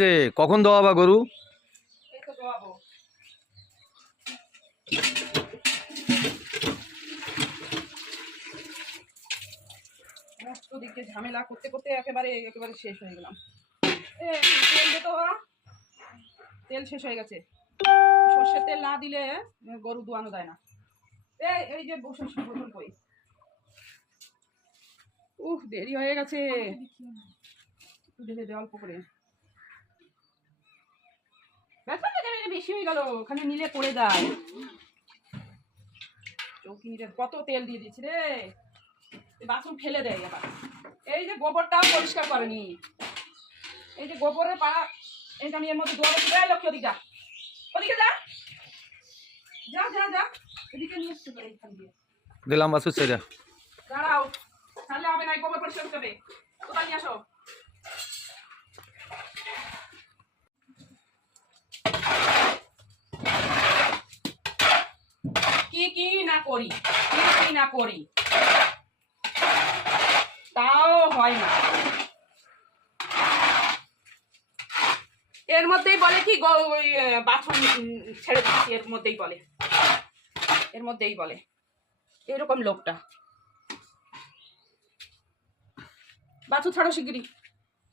যে কখন দোয়াবা গরু? এই তো দোয়াবো। দিকে ঝামেলা করতে করতে একেবারে শেষ হয়ে গেলাম। তেল দে তো, তেল শেষ হয়ে গেছে। সর্ষের তেল না দিলে গরু দোয়ানো যায় না। এই যে সর্ষের বোতল কই। দেরি হয়ে গেছে। ঢেলে দে অল্প করে। বেশি হয়ে গেল, ওখানে নিলে পড়ে যায়। চৌকিতে কত তেল দিয়ে দিচ্ছি রে, বাথরুম ফেলে দেয় আবার। এই যে গোবরটাও পরিষ্কার করেনি, এই যে গোবরের পাড়া, এইটা আমি এর মধ্যে দোয়াবো। লক্ষ্য ওদিকে যা, ওদিকে যা, যা যা যা, এদিকে নিয়ে আসতে পারে। এখান দিয়ে দিলাম বাসু ছেড়ে। দাঁড়াও, তাহলে হবে না, গোবর পরিষ্কার করতে হবে। কোথায় নিয়ে আসো। কি না করি, কি না করি, তাও হয় না। এর মধ্যেই বলে কি বাথরুম ছেড়ে দিচ্ছি, এর মধ্যেই বলে, এর মধ্যেই বলে এরকম লোকটা। বাথরুম ছাড়ো শিগগিরি।